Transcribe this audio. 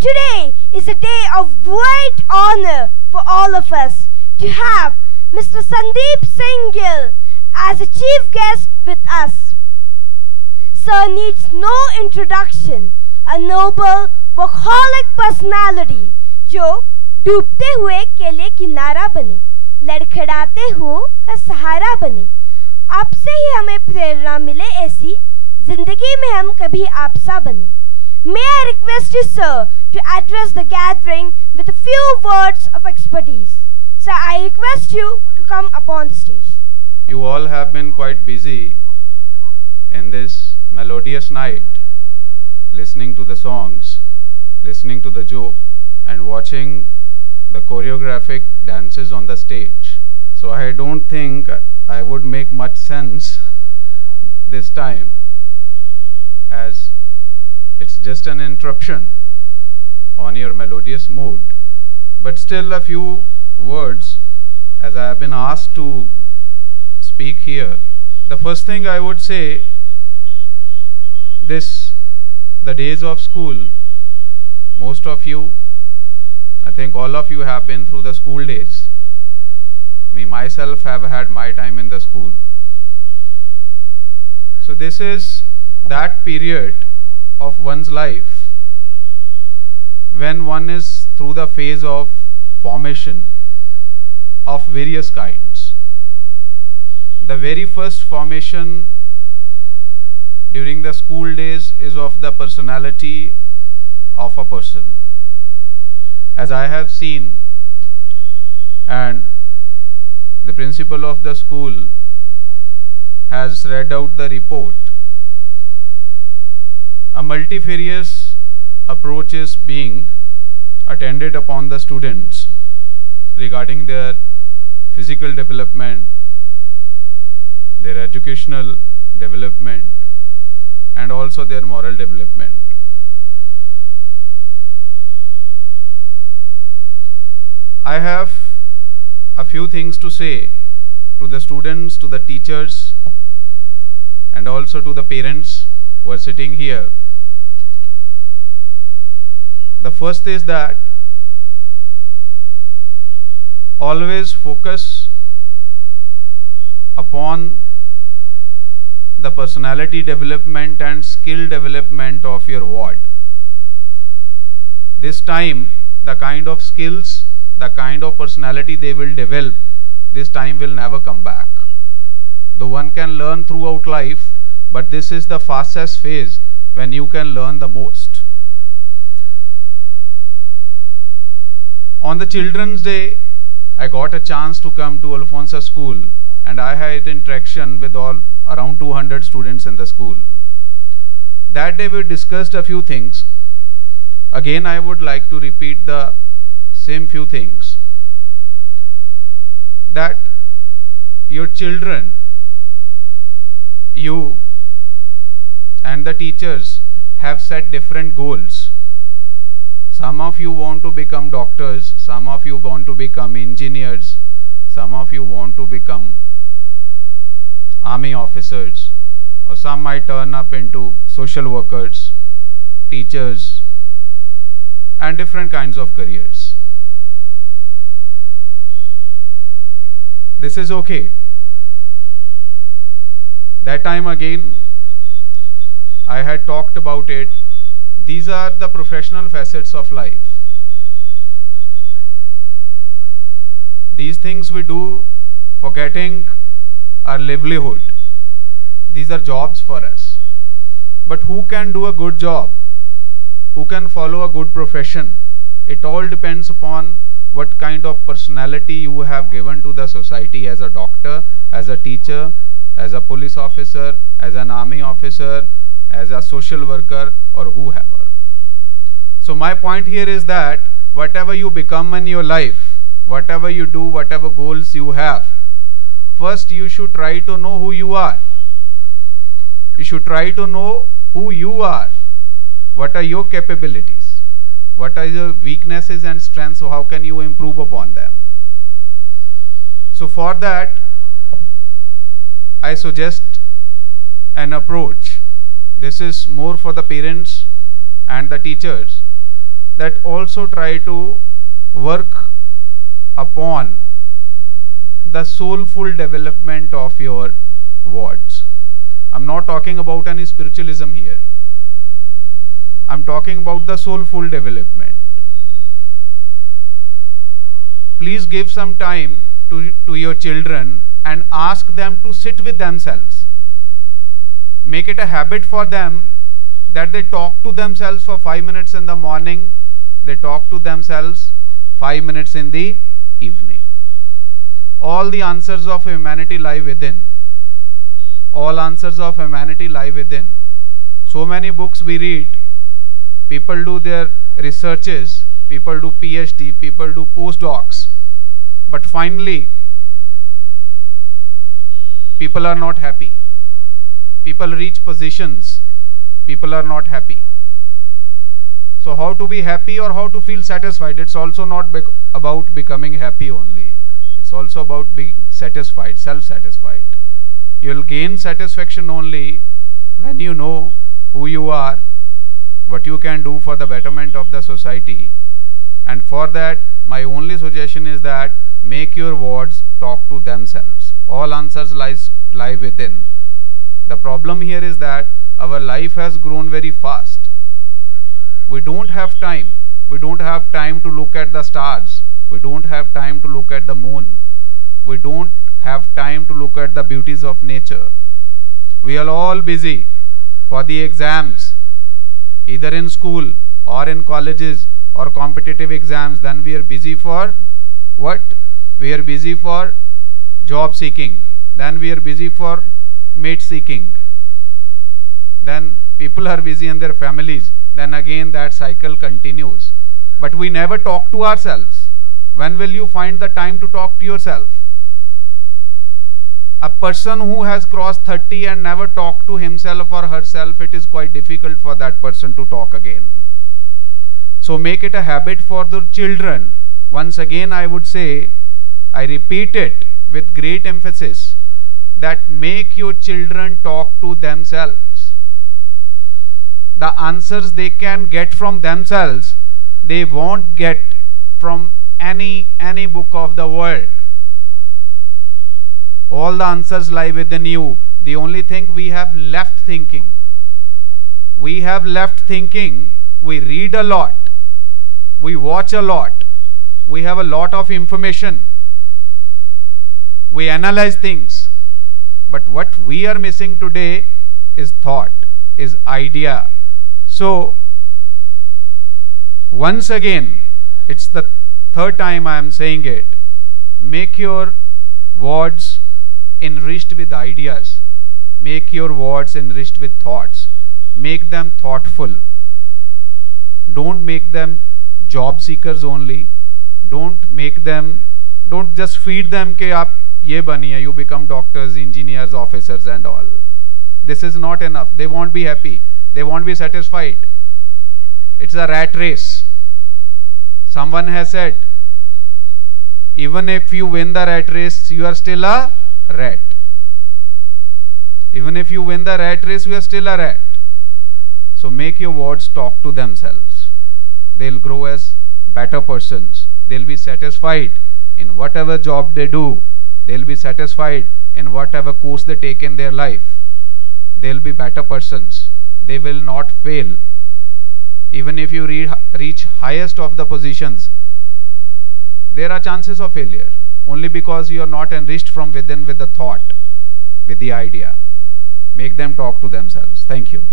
Today is a day of great honor for all of us to have Mr. Sandeep Singh Gill as a chief guest with us. Sir needs no introduction, a noble, workaholic personality जो डूबते हुए के लिए किनारा बने, लड़खड़ाते हुए का सहारा बने। आपसे ही हमें प्रेरणा मिले, ऐसी जिंदगी में हम कभी आपसा बने। May I request you, sir, to address the gathering with a few words of expertise. Sir, I request you to come upon the stage. You all have been quite busy in this melodious night, listening to the songs, listening to the joke, and watching the choreographic dances on the stage. So I don't think I would make much sense this time, as it's just an interruption on your melodious mood. But still a few words, as I have been asked to speak here. The first thing I would say, the days of school, most of you, I think all of you have been through the school days. Me myself have had my time in the school. So this is that period of one's life when one is through the phase of formation of various kinds. The very first formation during the school days is of the personality of a person. As I have seen, and the principal of the school has read out the report, a multifarious approach is being attended upon the students regarding their physical development, their educational development, and also their moral development. I have a few things to say to the students, to the teachers, and also to the parents who are sitting here. The first is that always focus upon the personality development and skill development of your ward. This time, the kind of skills, the kind of personality they will develop, this time will never come back. Though one can learn throughout life, but this is the fastest phase when you can learn the most. On the Children's Day, I got a chance to come to Alfonsa School, and I had interaction with around 200 students in the school. That day we discussed a few things. Again, I would like to repeat the same few things, that your children, you and the teachers have set different goals. Some of you want to become doctors, some of you want to become engineers, some of you want to become army officers, or some might turn up into social workers, teachers, and different kinds of careers. This is okay. That time again, I had talked about it. These are the professional facets of life. These things we do for getting our livelihood. These are jobs for us. But who can do a good job? Who can follow a good profession? It all depends upon what kind of personality you have given to the society as a doctor, as a teacher, as a police officer, as an army officer, as a social worker, or whoever. So my point here is that whatever you become in your life, whatever you do, whatever goals you have, first you should try to know who you are. You should try to know who you are. What are your capabilities? What are your weaknesses and strengths? So how can you improve upon them? So for that, I suggest an approach. This is more for the parents and the teachers, that also try to work upon the soulful development of your wards. I'm not talking about any spiritualism here. I'm talking about the soulful development. Please give some time to your children and ask them to sit with themselves. Make it a habit for them that they talk to themselves for 5 minutes in the morning, they talk to themselves 5 minutes in the evening. All the answers of humanity lie within. All answers of humanity lie within. So many books we read, people do their researches, people do PhD, people do postdocs, but finally people are not happy. People reach positions, people are not happy. So how to be happy or how to feel satisfied? It's also not about becoming happy only. It's also about being satisfied, self-satisfied. You'll gain satisfaction only when you know who you are, what you can do for the betterment of the society. And for that, my only suggestion is that make your wards talk to themselves. All answers lie within. The problem here is that our life has grown very fast. We don't have time. We don't have time to look at the stars. We don't have time to look at the moon. We don't have time to look at the beauties of nature. We are all busy for the exams, either in school or in colleges or competitive exams. Then we are busy for what? We are busy for job seeking. Then we are busy for mate seeking. Then people are busy in their families. Then again that cycle continues. But we never talk to ourselves. When will you find the time to talk to yourself? A person who has crossed 30 and never talked to himself or herself, it is quite difficult for that person to talk again. So make it a habit for the children. Once again I would say, I repeat it with great emphasis, that make your children talk to themselves. The answers they can get from themselves, they won't get from any book of the world. All the answers lie within you. The only thing we have left thinking. We have left thinking. We read a lot. We watch a lot. We have a lot of information. We analyze things. But what we are missing today is thought, is idea. So, once again, it's the third time I am saying it, make your wards enriched with ideas. Make your wards enriched with thoughts. Make them thoughtful. Don't make them job seekers only. Don't just feed them ke aap ye baniye, you become doctors, engineers, officers and all. This is not enough. They won't be happy. They won't be satisfied. It's a rat race. Someone has said, even if you win the rat race, you are still a rat. Even if you win the rat race, you are still a rat. So make your wards talk to themselves. They'll grow as better persons. They'll be satisfied in whatever job they do. They'll be satisfied in whatever course they take in their life. They'll be better persons. They will not fail. Even if you reach highest of the positions, there are chances of failure only because you are not enriched from within with the thought, with the idea. Make them talk to themselves. Thank you.